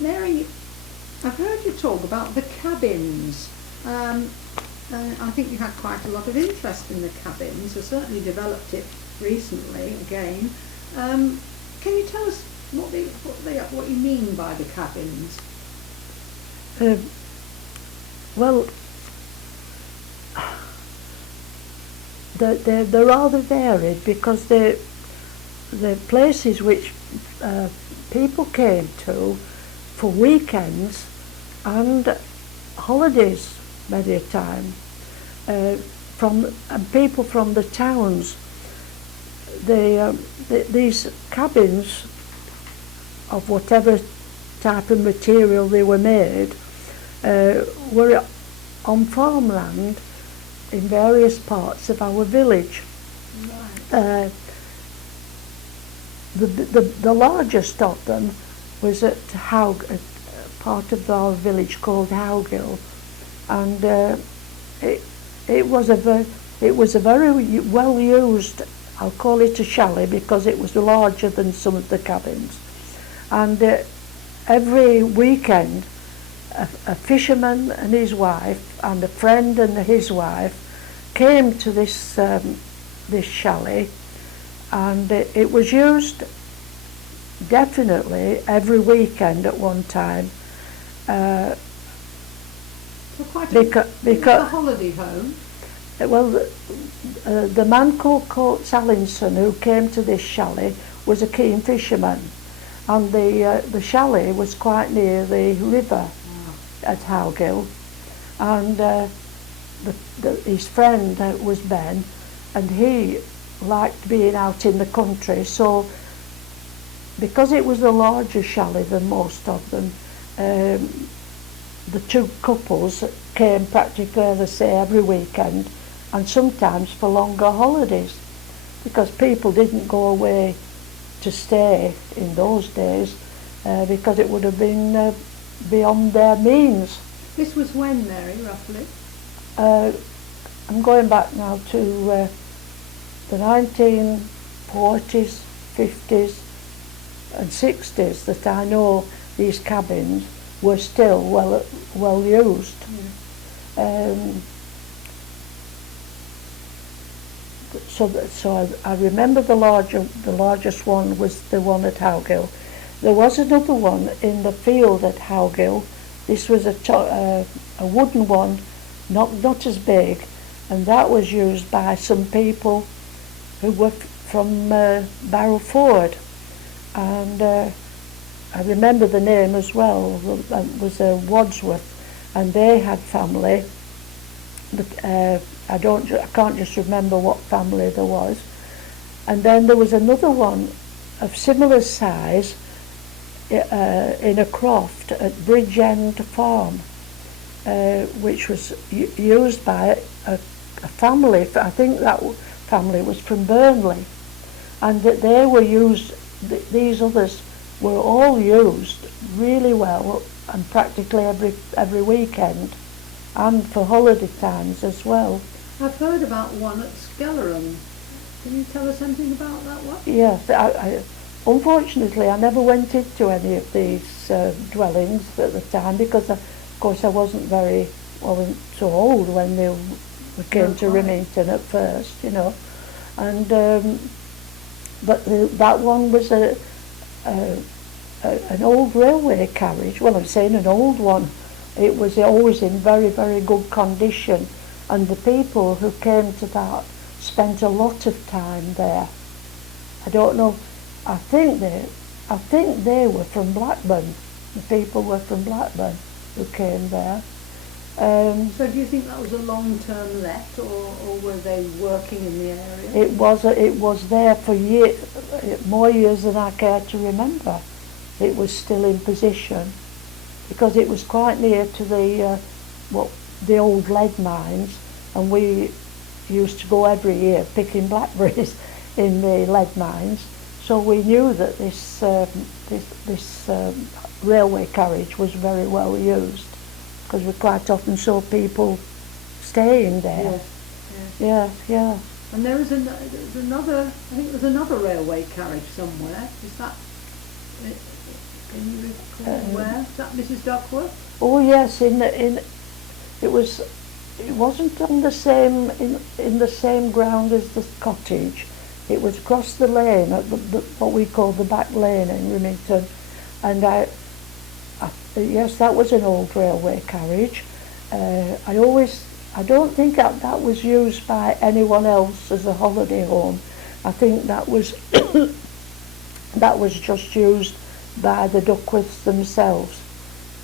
Mary, I've heard you talk about the cabins. I think you had quite a lot of interest in the cabins. You certainly developed it recently again. Can you tell us what you mean by the cabins? Well, they're rather varied because they're places which people came to for weekends and holidays many a time. People from the towns, these cabins of whatever type of material they were made were on farmland in various parts of our village. Right. The largest of them was at part of our village called Howgill, and it was a very well used. I'll call it a chalet because it was larger than some of the cabins, and every weekend a fisherman and his wife and a friend and his wife came to this chalet, and it was used definitely every weekend at one time. So quite a holiday home. Well, the man called Sallinson, who came to this chalet, was a keen fisherman, and the chalet was quite near the river at Howgill, and his friend was Ben, and he liked being out in the country, so because it was a larger chalet than most of them, the two couples came practically, as I say, every weekend, and sometimes for longer holidays, because people didn't go away to stay in those days, because it would have been beyond their means. This was when, Mary, roughly? I'm going back now to the 1940s, 50s and 60s that I know these cabins were still well used. So I remember the largest one was the one at Howgill. There was another one in the field at Howgill. This was a wooden one, not as big, and that was used by some people who were from Bairstow, and I remember the name as well. It was Wadsworth, and they had family, but I can't just remember what family there was. And then there was another one of similar size in a croft at Bridgend Farm, which was used by a family. I think that family was from Burnley, and that they were used. These others were all used really well, and practically every weekend, and for holiday times as well. I've heard about one at Skellerum. Can you tell us anything about that one? Yes, unfortunately I never went into any of these dwellings at the time, because of course I wasn't so old when we came to Remington at first, you know, and but that one was an old railway carriage. Well, I'm saying an old one. It was always in very, very good condition, and the people who came to that spent a lot of time there. I don't know. I think they were from Blackburn. The people were from Blackburn who came there. So do you think that was a long-term let, or were they working in the area? It was there for more years than I care to remember. It was still in position, because it was quite near to the old lead mines, and we used to go every year picking blackberries in the lead mines. So we knew that this railway carriage was very well used, because we quite often saw people staying there. Yeah. And there's another, I think there's another railway carriage somewhere. Is that Can you recall where? Is that Mrs. Duckworth? Oh yes, it wasn't on the same in the same ground as the cottage. It was across the lane at what we call the back lane in Remington, and yes, that was an old railway carriage. I don't think that was used by anyone else as a holiday home. I think that was that was just used by the Duckworths themselves.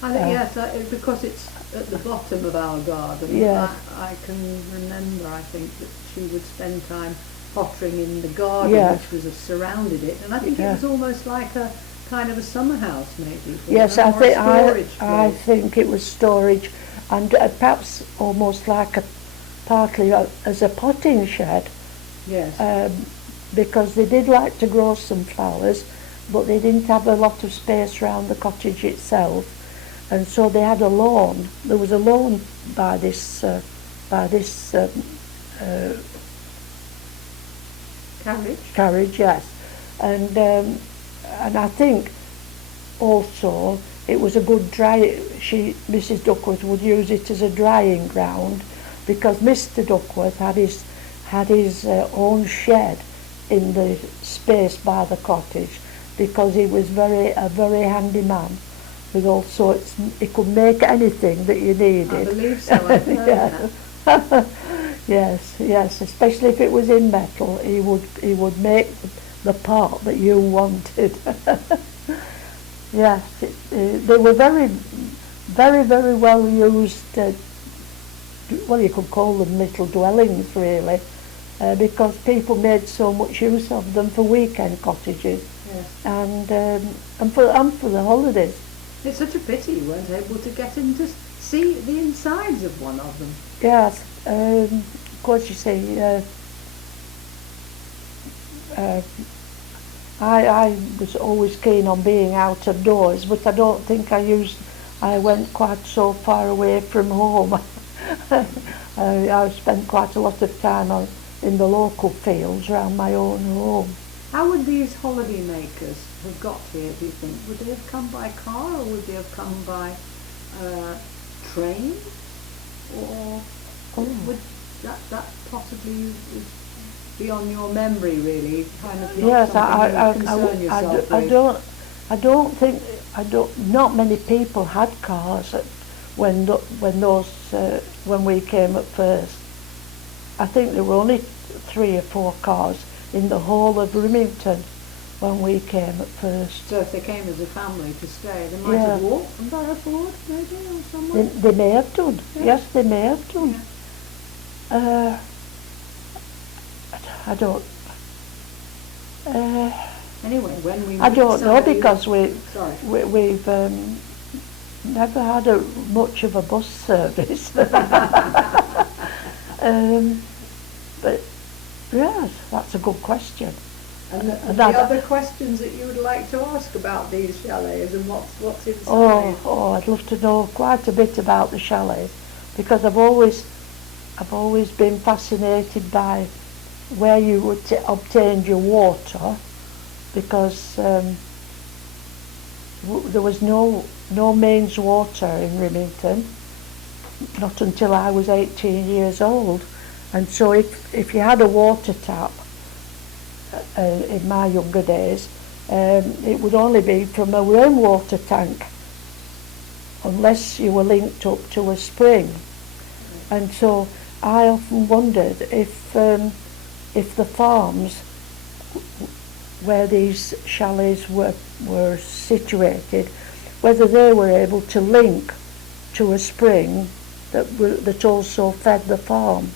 I think, yes, because it's at the bottom of our garden. Yes. I can remember, I think, that she would spend time pottering in the garden, Yes. which was surrounded it. And I think it was almost like a kind of a summer house, maybe. Yes, I think it was storage, and perhaps almost like partly as a potting shed. Yes. Because they did like to grow some flowers, but they didn't have a lot of space around the cottage itself, and so they had a lawn. There was a lawn by this carriage, yes, and I think also it was a good Mrs. Duckworth would use it as a drying ground, because Mr. Duckworth had his own shed in the space by the cottage, because he was a very handy man with all sorts. He could make anything that you needed. I believe so. I've heard that. Yes, especially if it was in metal, he would make the part that you wanted. Yes, they were very, very, very well used. Well, you could call them little dwellings, really. Because people made so much use of them for weekend cottages. Yes. And for the holidays. It's such a pity you weren't able to get in to see the insides of one of them. Yes, of course, you see, I was always keen on being out of doors, but I don't think I went quite so far away from home. I spent quite a lot of time in the local fields around my own home. How would these holiday makers have got here, do you think? Would they have come by car, or would they have come by train? Or would that possibly be on your memory, really? Kind of Yes, not many people had cars when we came at first. I think there were only 3 or 4 cars in the whole of Remington when we came at first. So if they came as a family to stay, they might have walked from Bairstow, maybe, or somewhere? They may have done. Yeah. Yes, they may have done. Yeah. I don't. Anyway, when we I don't know, because we've never had much of a bus service. But yes, that's a good question. And the other questions that you would like to ask about these chalets and what's inside? Oh, I'd love to know quite a bit about the chalets, because I've always been fascinated by where you would obtained your water, because there was no mains water in Remington, not until I was 18 years old. And so if you had a water tap in my younger days, it would only be from a rainwater tank, unless you were linked up to a spring. And so I often wondered if the farms where these chalets were situated, whether they were able to link to a spring that also fed the farm.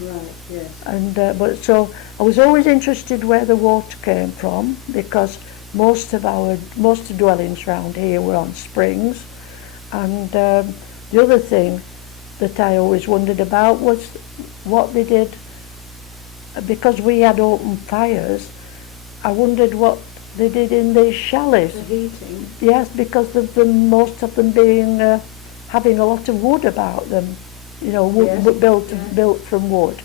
Right, yes. And but so I was always interested where the water came from, because most dwellings around here were on springs. And the other thing that I always wondered about was what they did, because we had open fires. I wondered what they did in these chalets. The heating. Yes, because of most of them being having a lot of wood about them. You know, built from wood.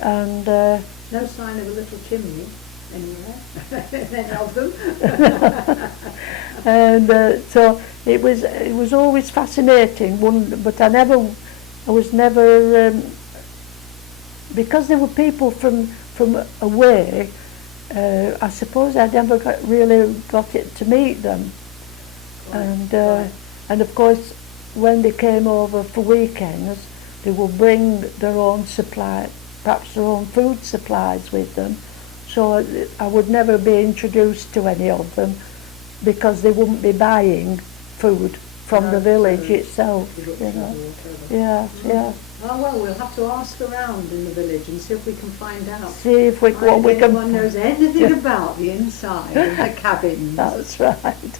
And no sign of a little chimney anywhere. Any of them. And so it was always fascinating. But I was never because there were people from away. I suppose I never really got it to meet them. And of course, when they came over for weekends, they would bring their own supply, perhaps their own food supplies with them. So I would never be introduced to any of them because they wouldn't be buying food from the village itself. You know. Yeah, yeah. Oh, well, we'll have to ask around in the village and see if we can find out. See if If anyone knows anything about the inside of the cabins. That's right.